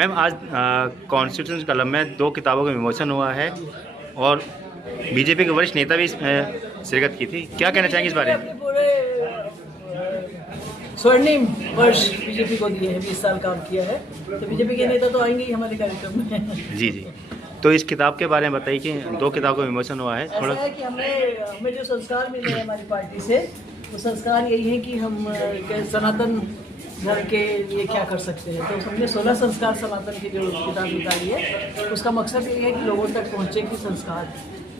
Ma'am आज constitution कलम में 2 किताबों का विमोचन हुआ है और बीजेपी के वरिष्ठ नेता भी इसमें शिरकत की थी। क्या कहना चाहेंगे इस बारे में? पूरे स्वर्णिम वर्ष बीजेपी को दिए हैं, 20 साल काम किया है, तो बीजेपी के नेता तो आएंगे ही हमारे कार्यक्रम में। जी जी, तो इस किताब के बारे में बताइए कि 2 किताब का विमोचन हुआ है। थोड़ा ऐसा है कि हमें जो संस्कार मिले हैं हमारी पार्टी से, वो संस्कार यही है कि हम सनातन धर्म के लिए क्या कर सकते हैं। तो हमने 16 संस्कार सनातन की जो किताब निकाली है, उसका मकसद ये है कि लोगों तक पहुँचे कि संस्कार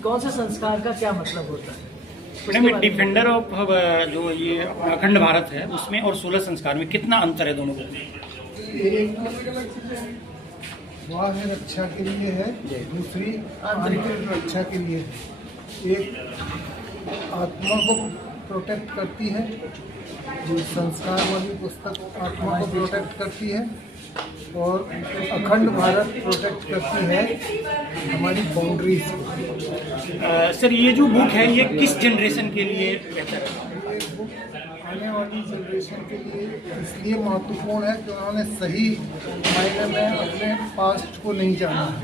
कौन से संस्कार का क्या मतलब होता है। डिफेंडर ऑफ जो ये अखंड भारत है उसमें और 16 संस्कार में कितना अंतर है दोनों को? वह है रक्षा के लिए है, दूसरी आंतरिक रक्षा के लिए है। एक आत्मा को प्रोटेक्ट करती है, जो संस्कार वाली पुस्तक आत्मा को प्रोटेक्ट करती है, और अखंड भारत प्रोटेक्ट करती है हमारी बाउंड्रीज को। सर ये जो बुक है ये किस जनरेशन के लिए बेहतर है? ये बुक आने वाली जनरेशन के लिए इसलिए महत्वपूर्ण है कि उन्होंने सही मायने में अपने पास्ट को नहीं जाना है,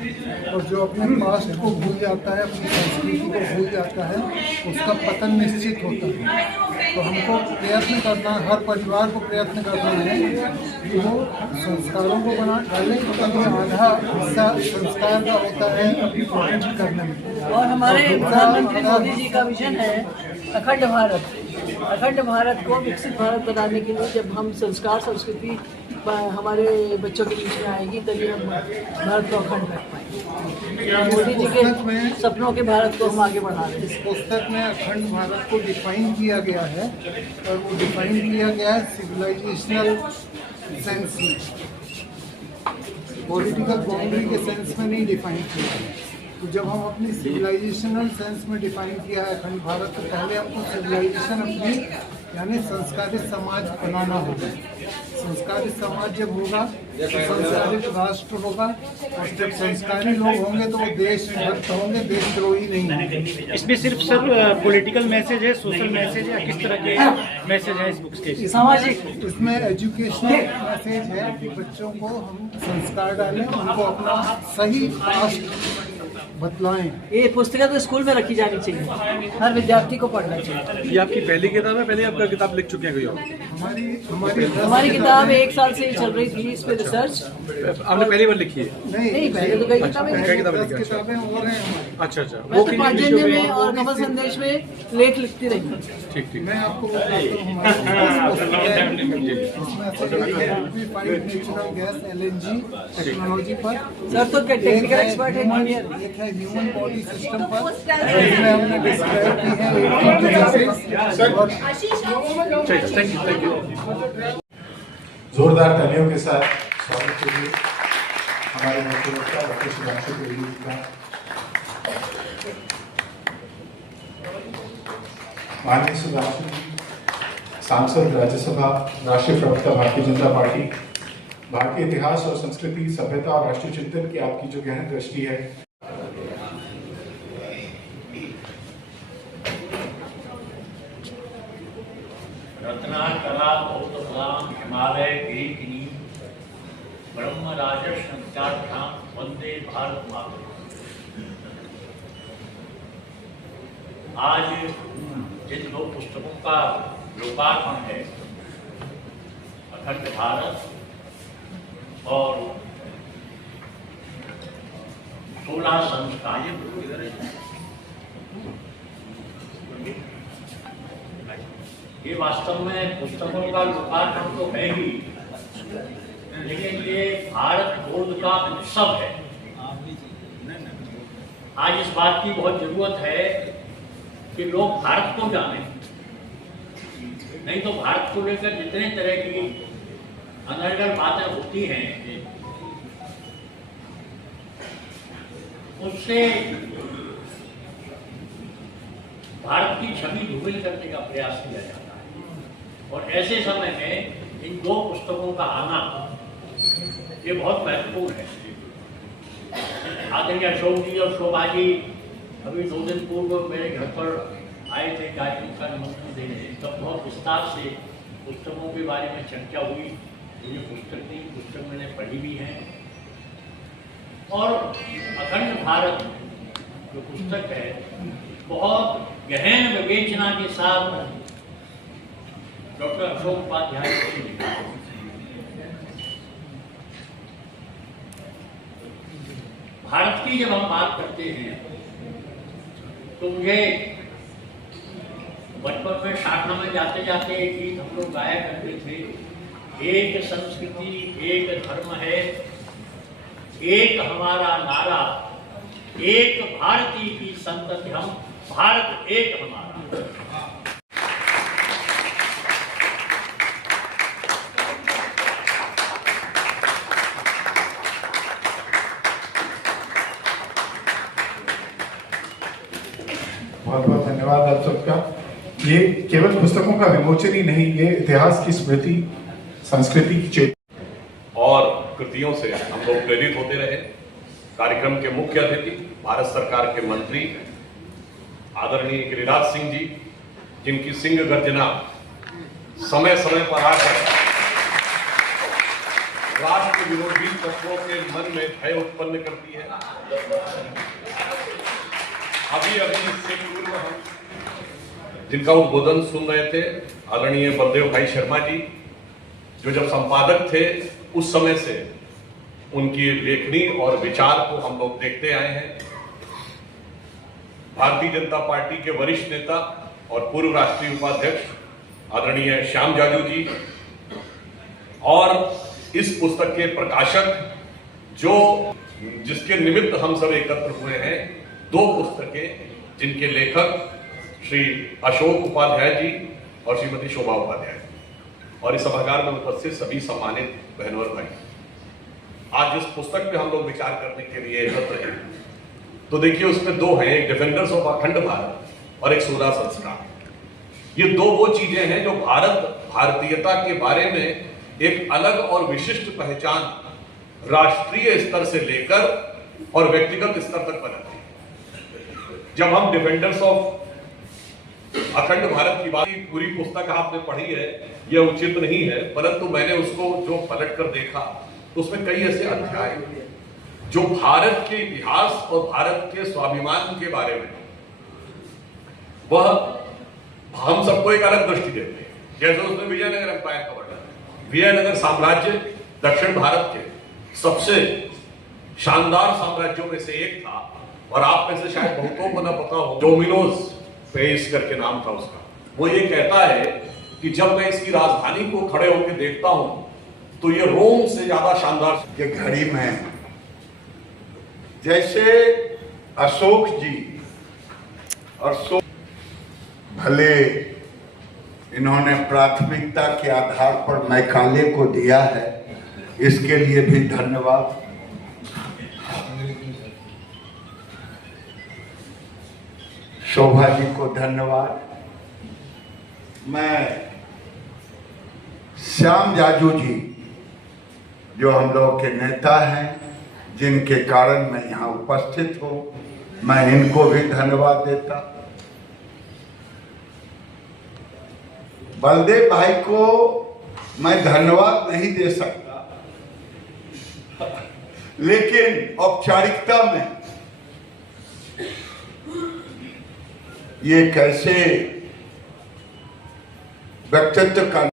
और जो अपने पास्ट को भूल जाता है, अपनी संस्कृति को भूल जाता है, उसका पतन निश्चित होता है। तो हमको प्रयत्न करना, हर परिवार को प्रयत्न करना है कि वो संस्कारों को बना डालें, क्योंकि आधा हिस्सा संस्कार का होता है प्रोटेक्ट करने में। और हमारे प्रधानमंत्री मोदी जी का विजन है अखंड भारत। अखंड भारत को विकसित भारत बनाने के लिए जब हम संस्कार संस्कृति हमारे बच्चों के बीच में आएगी, तभी हम भारत को अखंड रख पाएंगे। मोदी जी के सपनों के भारत को हम आगे बढ़ा रहे हैं। इस पुस्तक में अखंड भारत को डिफाइन किया गया है, और वो डिफाइन किया गया है सिविलाइजेशनल सेंस में, पॉलिटिकल बाउंड्री के सेंस में नहीं डिफाइन किया है। तो जब हम अपनी सिविलाइजेशनल सेंस में डिफाइन किया है अखंड भारत, तो पहले हमको सिविलाइजेशन अपनी यानी संस्कारित समाज बनाना होगा। संस्कारित समाज जब होगा तो संस्कारित राष्ट्र होगा, और जब संस्कारी लोग होंगे तो वो देशभक्त होंगे, देशद्रोही नहीं होंगे। इसमें सिर्फ सर पॉलिटिकल मैसेज है, सोशल मैसेज है, किस तरह के मैसेज है इस बुक्स के? सामाजिक, इसमें एजुकेशनल मैसेज है कि बच्चों को हम संस्कार डालें, उनको अपना सही पास्ट बतलाएं। ये पुस्तकें तो स्कूल में रखी जानी चाहिए, हर विद्यार्थी को पढ़ना चाहिए। ये आपकी पहली किताब है? पहले आपका किताब लिख चुके हैं कोई और? हमारी किताब 1 साल से ही चल रही थी, इस पे रिसर्च। आपने पहली बार लिखी है? नहीं, पहले तो कई किताबें किताबें और हैं हमारी। अच्छा अच्छा, मैं तो पांचजन्य में और कमल संदेश में लेख लिखती रही। ठीक ठीक। मैं आपको बताता हूँ नेचुरल गैस LNG टेक्नोलॉजी पर। सर तो टेक्निकल एक्सपर्ट है, इंजीनियर। एक है ह्यूमन बॉडी सिस्टम पर, जिसमें हमने डिस्क्राइब की है और थैंक यू। जोरदार तालियों के साथ स्वागत के लिए हमारे मुख्य वक्ता डॉक्टर सुधांशु त्रिवेदी का। माननीय सुधांशु जी, सांसद, राज्यसभा, राष्ट्रीय प्रवक्ता भारतीय जनता पार्टी, भारतीय इतिहास और संस्कृति, सभ्यता और राष्ट्रीय चिंतन की आपकी जो गहन दृष्टि है, रत्ना कला बहुत फलाम हिमालय गिरी ब्रह्म राजस वंदे भारत माता। आज जिन 2 पुस्तकों का लोकार्पण है, अखंड भारत और 16 संस्कार, ये वास्तव में पुस्तकों का लोकार्पण तो है ही, लेकिन ये भारत बोध का उत्सव है। आज इस बात की बहुत जरूरत है कि लोग भारत को जानें, नहीं तो भारत को लेकर जितने तरह की अनर्गल बातें होती हैं, उससे भारत की छवि धूमिल करने का प्रयास किया जाता है। और ऐसे समय में इन 2 पुस्तकों का आना ये बहुत महत्वपूर्ण है। आदरणीय अशोक जी और शोभा जी अभी 2 दिन पूर्व मेरे घर पर आए थे कार्यक्रम का निमंत्रण देने, तब बहुत विस्तार से पुस्तकों के बारे में चर्चा हुई। मुझे पुस्तक दी, पुस्तक मैंने पढ़ी भी है और अखंड भारत जो पुस्तक है बहुत गहन विवेचना के साथ डॉक्टर अशोक उपाध्याय ने लिखा। भारत की जब हम बात करते हैं तो मुझे बचपन में साधना में जाते जाते एक गीत हम लोग गाया करते थे, एक संस्कृति एक धर्म है, एक हमारा नारा, एक भारती की संतति हम, भारत एक हमारा। बहुत बहुत धन्यवाद आप सबका। ये केवल पुस्तकों का विमोचन ही नहीं, ये इतिहास की स्मृति, संस्कृति की चेतना और कृतियों से हम लोग प्रेरित होते रहे। कार्यक्रम के मुख्य अतिथि भारत सरकार के मंत्री आदरणीय गिरिराज सिंह जी, जिनकी सिंह गर्जना समय समय पर आकर राष्ट्र विरोधी तत्वों के मन में भय उत्पन्न करती है। अभी इससे पूर्व हम जिनका उद्बोधन सुन रहे थे, आदरणीय बलदेव भाई शर्मा जी, जो जब संपादक थे उस समय से उनकी लेखनी और विचार को हम लोग देखते आए हैं। भारतीय जनता पार्टी के वरिष्ठ नेता और पूर्व राष्ट्रीय उपाध्यक्ष आदरणीय श्याम जाजू जी, और इस पुस्तक के प्रकाशक जिसके निमित्त हम सब एकत्र हुए हैं, दो पुस्तकें जिनके लेखक श्री अशोक उपाध्याय जी और श्रीमती शोभा उपाध्याय, और इस सभागार में उपस्थित सभी सम्मानित बहनों और भाई, आज इस पुस्तक पे हम लोग विचार करने के लिए एकत्र हैं। तो देखिए उसमें दो हैं, एक डिफेंडर्स ऑफ अखंड भारत और एक सोलह संस्कार। ये दो वो चीजें हैं जो भारतीयता के बारे में एक अलग और विशिष्ट पहचान राष्ट्रीय स्तर से लेकर और व्यक्तिगत स्तर तक बनाती है। जब हम डिफेंडर्स ऑफ अखंड भारत की बात, पूरी पुस्तक आपने पढ़ी है, यह उचित नहीं है, परंतु मैंने उसको जो पलट कर देखा तो उसमें कई ऐसे अध्याय जो भारत के इतिहास और भारत के स्वाभिमान के बारे में वह हम सबको एक अलग दृष्टि देते हैं। जैसे उसमें विजयनगर एम्पायर का वर्णन, विजयनगर साम्राज्य दक्षिण भारत के सबसे शानदार साम्राज्यों में से एक था, और आप में से शायद बहुतों को न पता हो, डोमिनोज पेरिस करके नाम था उसका। वो ये कहता है कि जब मैं इसकी राजधानी को खड़े होकर देखता हूं तो ये रोम से ज्यादा शानदार। ये घड़ी में जैसे अशोक जी और भले इन्होंने प्राथमिकता के आधार पर मैकाले को दिया है, इसके लिए भी धन्यवाद। शोभा जी को धन्यवाद। मैं श्याम जाजू जी, जो हम लोग के नेता हैं, जिनके कारण मैं यहाँ उपस्थित हूँ, मैं इनको भी धन्यवाद देता। बलदेव भाई को मैं धन्यवाद नहीं दे सकता, लेकिन औपचारिकता में ये कैसे व्यक्तित्व का